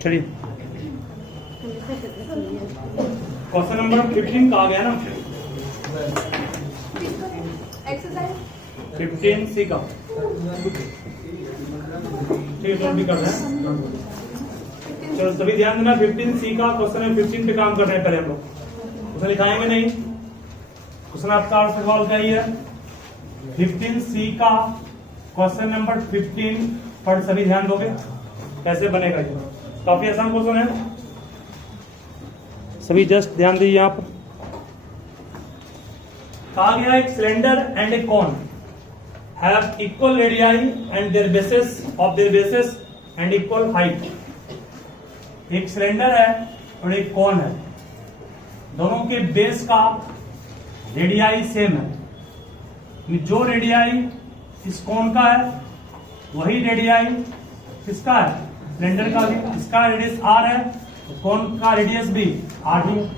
चलिए question number 15 का आ गया ना, एक्सरसाइज 15C का। ठीक है, भी कर रहे हैं। चलो सभी ध्यान देना, 15C का क्वेश्चन है। 15 पे काम कर रहे हैं पहले हम लोग, उसे लिखाएंगे नहीं। क्वेश्चन आपका सवाल क्या ही है, 15C का क्वेश्चन नंबर 15 पर सभी ध्यान दोगे कैसे बनेगा। ये काफी आसान क्वेश्चन है, सभी जस्ट ध्यान दीजिए। यहाँ पर कहा गया एक cylinder and a cone have equal radii and their bases of their bases and equal height. एक सिलेंडर है और एक कॉन है, दोनों के बेस का रेडियाई सेम है। जो रेडियाई इस कॉन का है वही रेडियाई किसका है, सिलेंडर का भी। इसका रेडियस r है, कॉन का रेडियस भी r ही है।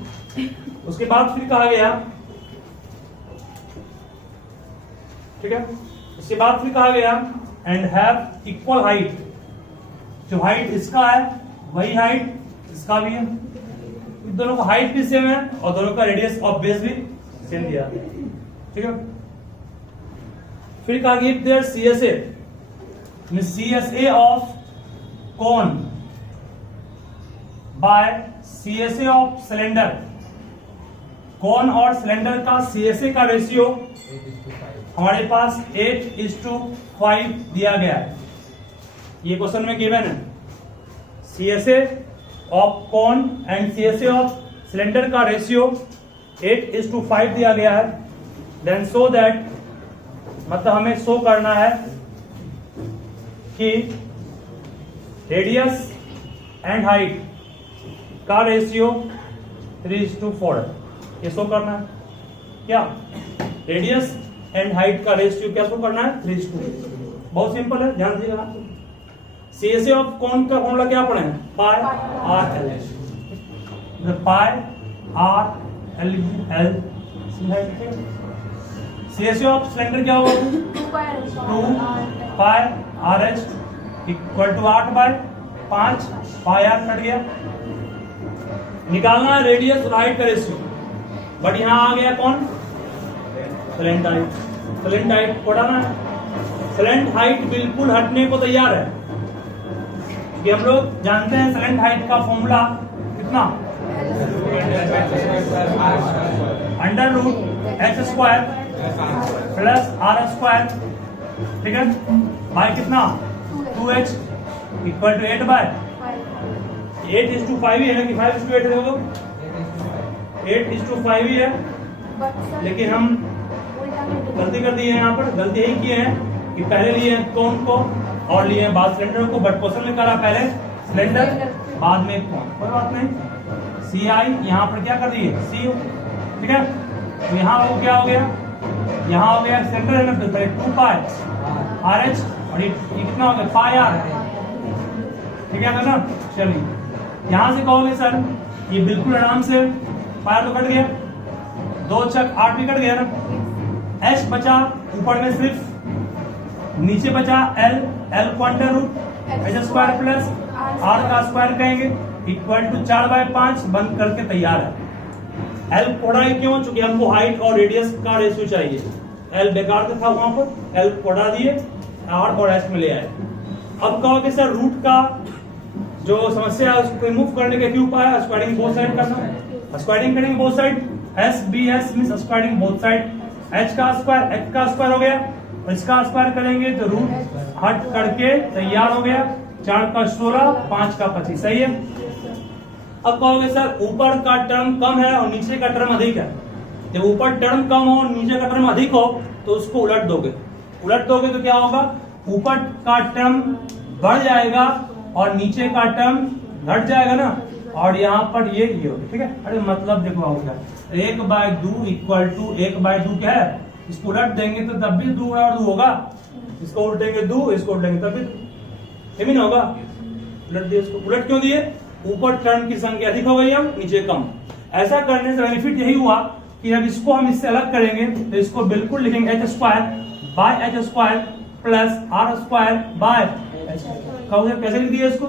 उसके बाद फिर कहा गया, ठीक है, उसके बाद फिर कहा गया एंड हैव इक्वल हाइट। जो हाइट इसका है वही हाइट इसका भी है। इन दोनों का हाइट भी सेम है और दोनों का रेडियस ऑफ बेस भी सेम दिया है। ठीक है, फिर कहा गया their CSA CSA of cone by CSA of cylinder. Cone और सिलेंडर का CSA का रेशियो हमारे पास 8:5 दिया गया है। ये क्वेश्चन में गिवन है। CSA of cone and CSA of cylinder का रेशियो 8:5 दिया गया है। देन सो दैट, मतलब हमें शो करना है कि रेडियस एंड हाइट का रेशियो 3:4 है। ये शो करना है क्या, रेडियस एंड हाइट का रेशियो क्या शो करना है, 3:4। बहुत सिंपल है, ध्यान दीजिएगा। CSA ऑफ कॉन का फॉर्मूला क्या पढ़े हैं, pi r l। Pi r l l। CSA of cylinder क्या होगा, 2 pi r h equal to 8/5 pi r cut गया। निकालना है रेडियस और हाइट का रेशियो, बट यहां आ गया कौन, स्लेंट हाइट। स्लेंट हाइट पढ़ाना है। स्लेंट हाइट बिल्कुल हटने को तैयार है, कि हम लोग जानते हैं स्लेंट हाइट का फॉर्मूला कितना, √h² प्लस r², ठीक है, बाय कितना 2h इक्वल टू 8/8:5 ही है ना, कि 5:8 है, 8:5 ही है। लेकिन हम गलती कर दी है, यहाँ पर गलती यही किए हैं कि पहले लिए हैं कॉन को और लिए हैं बाद सिलेंडर को। बट क्वेश्चन में करा पहले सिलेंडर बाद में कॉन, कोई बात नहीं। CI यहाँ पर क्या कर दिए, CU, ठीक है। तो यहाँ वो क्या हो गया, यहाँ हो गया सिलेंडर है ना, 2 पाई RH और ये कितना हो गया, पाई r, ठीक है ना। चलिए यहाँ से कहोगे सर ये बिल्कुल आराम से पाई तो कट गया, 2 × 8 भी कट गया ना। H बचा ऊपर में, सिर्फ नीचे बचा L को under root h² plus r का स्क्वायर कहेंगे इक्वल टू 4/5 बंद करके तैयार है। L कोड़ा है क्यों, चूंकि हमको हाइट और रेडियस का रेशियो चाहिए। L बेकार था वहां पर, L कोड़ा दिए, R और H में ले आए। अब कहोगे सर रूट का जो समस्या है उसको रिमूव करने का क्या उपाय है, स्क्वायरिंग बोथ साइड करना। स्क्वायरिंग करेंगे both side, SBS means squaring both side. H का स्क्वायर हो गया और इसका स्क्वायर करेंगे तो रूट हट करके तैयार हो गया। 4 का 16, 5 का 25, सही है। अब कहोगे सर ऊपर का टर्म कम है और नीचे का टर्म अधिक है। जब ऊपर टर्म कम हो और नीचे का टर्म अधिक हो तो उसको उलट दोगे तो क्या होगा, ऊपर का टर्म बढ़ जाएगा और नीचे का टर्म घट जाएगा ना, और यहाँ पर ये होगा, ठीक है। अरे मतलब देखो होगा 1/2 इक्वल टू 1/2 क्या है, इसको उलट देंगे तो तब भी 2 और 2 होगा, इसको उलटेंगे 2, इसको उलटेंगे तब भी सेम ना होगा। उलट दिए, इसको उलट क्यों दिए, ऊपर टर्म की संख्या अधिक हो गई, नीचे कम। ऐसा करने से बेनिफिट यही हुआ कि अब इसको हम इससे अलग करेंगे तो इसको बिल्कुल लिखेंगे h² bye h² plus r² bye, कैसे लिख दिया इसको,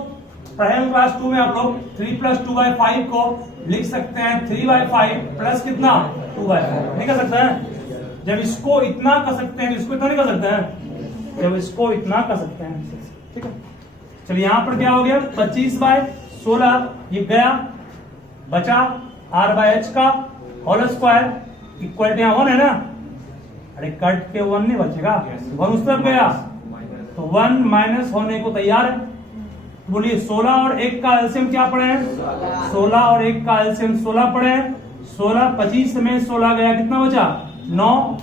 पढ़े हैं क्लास 2 में आप लोग 3 + 2/5 को लिख सकते हैं 3/5 प्लस कितना 2/5 नहीं कर सकते हैं। जब इसको इतना कर सकते हैं इसको इतना नहीं कर सकते हैं, जब इसको इतना कर सकते हैं, ठीक है। चलिए यहाँ पर क्या हो गया 25/16 ये गया, बचा R/H का होल स्क्वायर इक्वल टू 1 है ना, अरे कट के 1 नहीं बचेगा, 1 उस तरफ गया तो 1 माइनस होने को तैयार है। बोलिए 16 और 1 का एलसीएम क्या पड़े हैं, 16 और 1 का एलसीएम 16 पड़े हैं। 16 25 में 16 गया कितना बचा 9,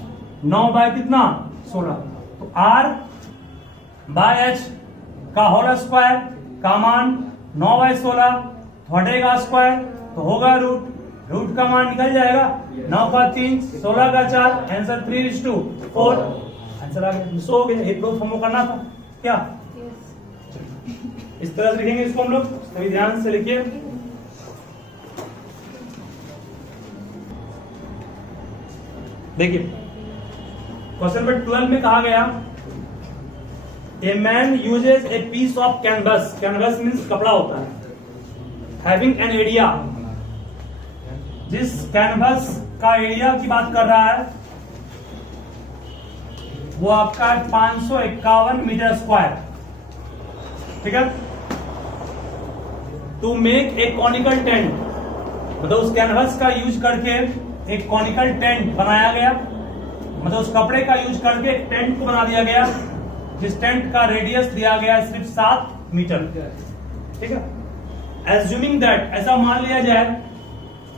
9 बाय कितना 16, तो R/H का होल स्क्वायर का मान 9/16 हटेगा स्क्वायर तो होगा रूट, रूट का मान निकल जाएगा 9 का 3 16 का 4 आंसर 3:4 आंसर आ गया। मिस हो गया, एक दो फॉर्म करना था क्या, इस तरह से लिखेंगे इसको हम लोग, सभी ध्यान से लिखिए। देखिए क्वेश्चन नंबर 12 में कहा गया a man uses a piece of canvas, canvas means कपड़ा होता है, हैविंग एन एरिया, जिस कैनवस का एरिया की बात कर रहा है वो आपका 551 मीटर स्क्वायर, ठीक है। To make a conical tent, मतलब उस कैनवस का यूज करके एक कॉनिकल टेंट बनाया गया, मतलब उस कपड़े का यूज करके एक टेंट को बना दिया गया, जिस टेंट का रेडियस दिया गया सिर्फ 7 मीटर, ठीक है। एज्यूमिंग दैट, ऐसा मान लिया जाए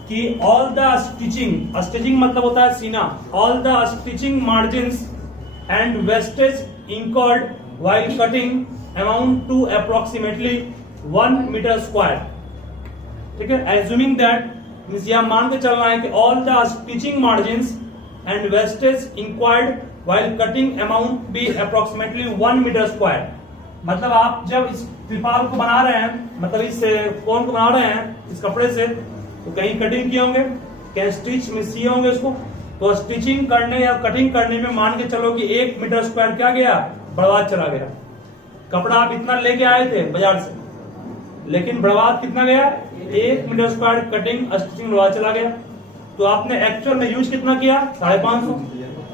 कि ऑल द स्टिचिंग, स्टिचिंग मतलब होता है सीना, all the stitching margins and wastage incurred while cutting amount to approximately 1 metre square, ठीक है। एज्यूमिंग दैट मींस यह मान के चलना है कि all the stitching margins and wastage inquired while cutting amount be approximately 1 metre square, मतलब आप जब इस त्रिपाल को बना रहे हैं, मतलब इस कोन को बना रहे हैं इस कपड़े से, तो कहीं कटिंग किए होंगे, कहीं स्टिच में सिए होंगे उसको, तो स्टिचिंग करने या कटिंग करने में मान के चलो कि 1 मीटर स्क्वायर क्या गया बर्बाद चला गया। कपड़ा आप इतना लेके आए थे बाजार से, लेकिन बर्बाद कितना गया 1 मीटर स्क्वायर कटिंग स्टिचिंग बर्बाद चला गया। तो आपने एक्चुअल में यूज कितना किया 550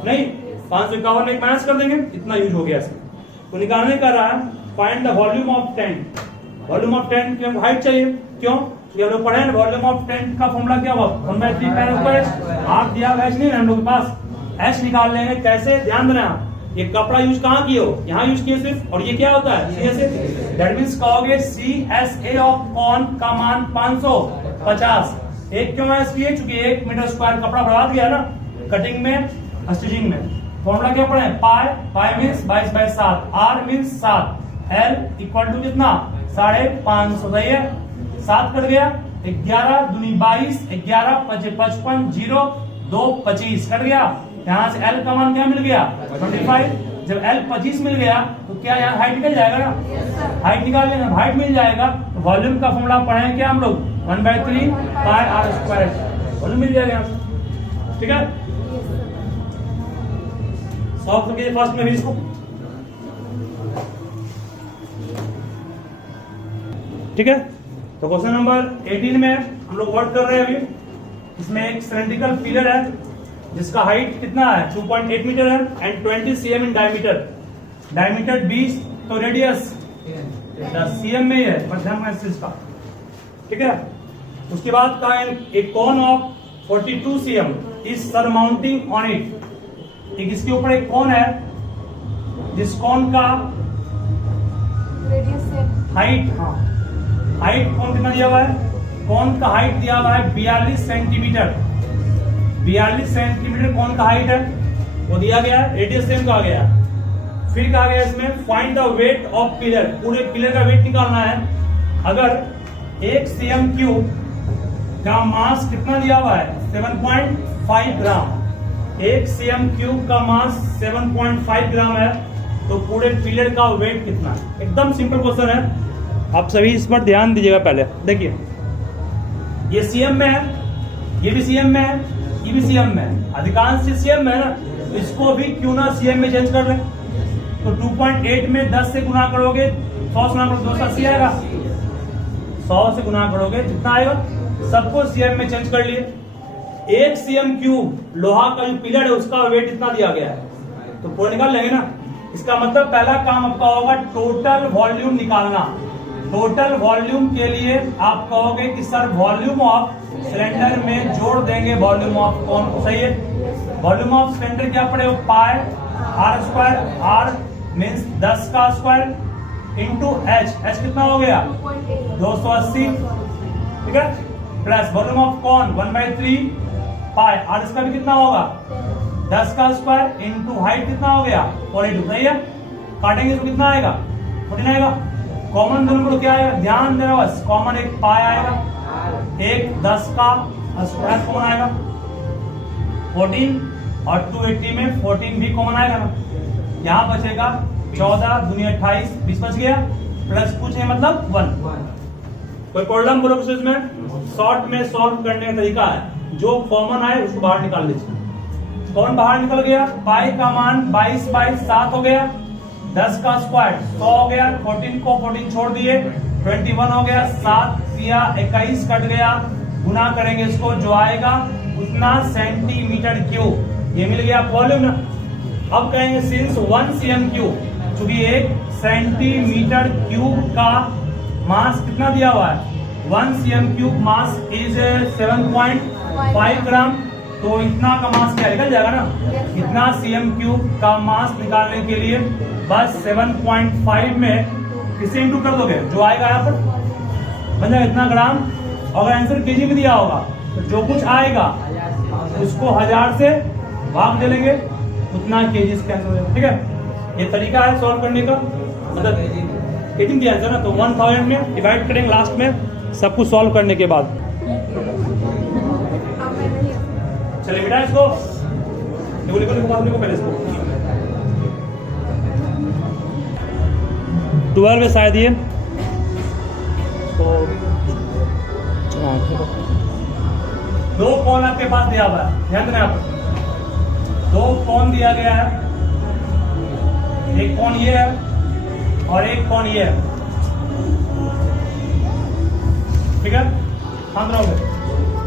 नहीं 551 एक माइनस कर देंगे, इतना यूज हो गया इसमें। तो निकालने का रहा है find the volume of tent, volume of tent की हमको हाइट चाहिए, क्यों ये लोग पढ़े वॉल्यूम ऑफ टेंट का फॉर्मूला क्या हुआ 1/3 पाई आप दिया एच नहीं है हम लोग के पास, एच निकाल लेंगे कैसे, ध्यान देना ये कपड़ा यूज कहाँ किए हो, यहाँ यूज किए सिर्फ, और ये क्या होता है CSA, दैट मींस कहोगे CSA ऑफ कॉन का मान 550, एक क्यों माइनस किए चूंकि 1 मीटर स्क्वायर कपड़ा बर्बाद गया ना कटिंग में स्टिचिंग में। फॉर्मूला क्या पढ़े pi, pi means 22/7, R means 7, L equal to कितना 550, सही है 7 कट गया 11 दूनी 22, 11 55 0 2 25 कट गया, यहाँ से L का मान क्या मिल गया 25, जब L 25 मिल गया तो क्या यहाँ हाइट निकल जाएगा ना, हाइट निकाल लेना, हाइट मिल जाएगा तो वॉल्यूम का फॉर्मूला पढ़े क्या हम लोग 1/3 पाई R स्क्वायर, वॉल्यूम मिल जाएगा, ठीक है। सॉल्व करके फर्स्ट में भी इसको, ठीक है। तो क्वेश्चन नंबर 18 में हम लोग वर्क कर रहे हैं अभी, इसमें एक सिलेंड्रिकल पिलर है जिसका हाइट कितना है 2.8 मीटर है and 20 cm in diameter, diameter 20 तो रेडियस 10 cm में ही है, पर ध्यान रखना इस चीज का, ठीक है। उसके बाद का एक cone of 42 cm is surmounting on it, एक इसके ऊपर एक कोन है जिस कोन का हाइट, हाँ हाइट कौन कितना दिया हुआ है, कौन का हाइट दिया हुआ है 42 सेंटीमीटर, 42 सेंटीमीटर कौन का हाइट है वो दिया गया है, रेडियस सेम कहा गया। फिर कहा गया इसमें find the weight of pillar, पूरे पिलर का वेट निकालना है। अगर 1 cm³ का मास कितना दिया हुआ है 7.5 ग्राम, 1 cm³ का मास 7.5 ग्राम है, तो पूरे पिलर का वेट कितना है। एकदम सिंपल क्वेश्चन है, आप सभी इस पर ध्यान दीजिएगा। पहले देखिए ये सीएम में है, ये भी सीएम में है, ये भी सीएम में है, अधिकांश सीएम में है ना, तो इसको भी क्यों ना सीएम में चेंज कर लें। तो 2.8 में 10 से गुना करोगे 100 गुना 280 आएगा, 100 से गुना करोगे जितना आएगा, सबको सीएम में चेंज कर लिए। 1 सीएम क्यूब लोहा का जो पिलर है उसका वेट इतना दिया गया है, तो पूरा निकाल लेंगे ना। इसका मतलब पहला काम आपका होगा टोटल वॉल्यूम निकालना। टोटल वॉल्यूम के लिए आप कहोगे कि सर वॉल्यूम ऑफ सिलेंडर में जोड़ देंगे वॉल्यूम ऑफ कौन, सही है। वॉल्यूम ऑफ सिलेंडर क्या पड़े, पाई आर स्क्वायर, आर मीन्स 10 का स्क्वायर इंटू एच कितना हो गया 280, ठीक है, प्लस वॉल्यूम ऑफ कौन 1/3 पाई आर स्क्वायर कितना होगा 10 का स्क्वायर इंटू हाइट कितना हो गया 42, सही है। काटेंगे तो कितना आएगा 14 आएगा। कॉमन दोनों को क्या आएगा, ध्यान देना बस, कॉमन एक पाई आएगा, एक 10 का स्क्वायर कॉमन आएगा 14 और 280 में 14 भी कॉमन आएगा ना। यहाँ बचेगा 14 दूनी 28, 20 बच गया, प्लस कुछ है मतलब 1। कोई प्रॉब्लम बोलो कुछ इसमें, शॉर्ट में सॉल्व करने का तरीका है, जो कॉमन आए उसको बाहर निकाल लीजिए। कौन बाहर निकल गया, पाई का मान 22/7 हो गया, 10 का स्क्वायर 100 हो गया, 14 को 14 छोड़ दिए 21 हो गया, 7 या 21 कट गया, गुना करेंगे इसको, जो आएगा उतना सेंटीमीटर क्यूब, ये मिल गया वॉल्यूम ना। अब कहेंगे सिंस 1 cm क्यूब, चूंकि 1 सेंटीमीटर क्यूब का मास कितना दिया हुआ है 1 cm क्यूब मास इज 7.5 ग्राम, तो इतना का मास क्या निकल जाएगा ना। इतना cm क्यूब का मास निकालने के लिए बस 7.5 में किसे इंटू कर दोगे, जो आएगा यहाँ पर बन जाएगा इतना ग्राम। अगर आंसर केजी में दिया होगा तो जो कुछ आएगा उसको 1000 से भाग दे लेंगे, उतना केजी से कैंसिल हो जाएगा, ठीक है। ये तरीका है सॉल्व करने का, मतलब केजी दिया आंसर ना, तो 1000 में डिवाइड करेंगे लास्ट में सब कुछ सॉल्व करने के बाद। चलिए बेटा इसको लिखो पहले इसको 12 में शायद ये तो 2 कौन आपके पास दिया हुआ है, ध्यान देना आप, 2 कौन दिया गया है, एक कौन ये है और एक कौन ये है, ठीक है। ध्यान रखोगे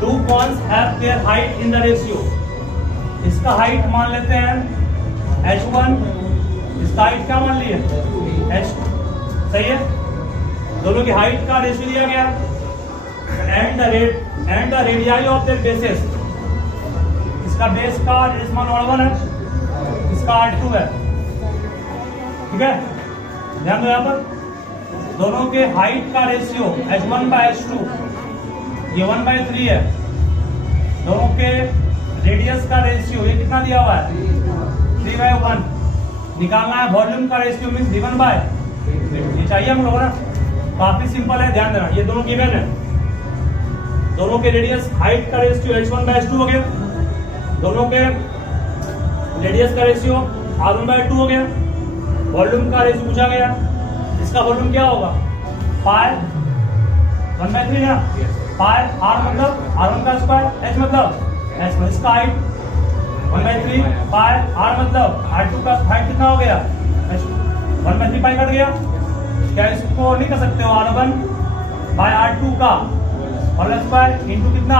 2 cons have their height in the ratio, इसका हाइट मान लेते हैं h1, इसका हाइट क्या मान लिए h2, सही है। दोनों की हाइट का रेशियो दिया गया and the radii of their bases, इसका बेस का रेडियस मान R1 है, इसका R2 है, ठीक है। ध्यान दो यहाँ पर दोनों के हाइट का रेशियो h1/h2 ये 1/3 है, दोनों के रेडियस का रेशियो ये कितना दिया हुआ है 3/1, निकालना है वॉल्यूम का रेशियो मीन्स V1/, ये चाहिए हम लोगों ना, काफी सिंपल है, ध्यान देना। ये दोनों गिवन है, दोनों के रेडियस हाइट का रेशियो h1/h2 हो गया, दोनों के रेडियस का रेशियो R1/2 हो गया, वॉल्यूम का रेशियो पूछा गया, इसका वॉल्यूम क्या होगा पाई 1/3 ना, पाई R मतलब R1 का स्क्वायर, h मतलब h, इसका हाइट 1/3 पाई R मतलब R2 का हाइट कितना हो गया 1/3 पाई कट गया। क्या इसको नहीं कर सकते हो R1/R2 का होल स्क्वायर इंटू कितना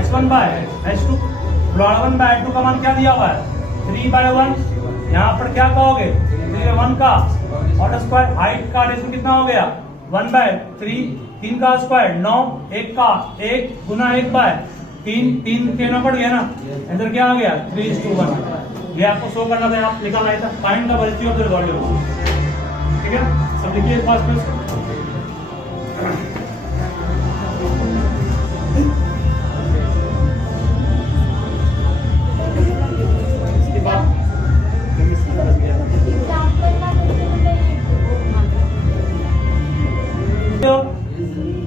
h1/h2, R1/R2 का मान क्या दिया हुआ है 3/1, यहाँ पर क्या कहोगे 3/1 का होल स्क्वायर, हाइट का रेशियो कितना हो गया 1/3, 3 का स्क्वायर 9, 1 का 1 गुना 1/3, 3 के 9 पड़ गया ना, आंसर क्या आ गया 3:1। ये आपको शो करना था, आप निकालना था, find the ratio of the volume, ठीक है। सब लिखिए फर्स्ट में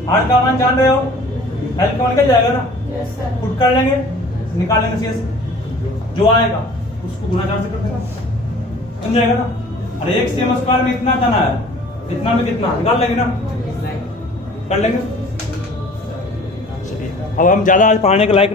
हार्ड का मान जान रहे हो, हेल्प का निकल जाएगा ना, पुट कर लेंगे निकाल लेंगे सीएस, जो आएगा उसको गुना 4 से कर देना, बन जाएगा ना। अरे 1 cm स्क्वायर में इतना करना है, इतना में कितना निकाल लेंगे ना, कर लेंगे। चलिए अब हम ज्यादा आज पढ़ाने के लायक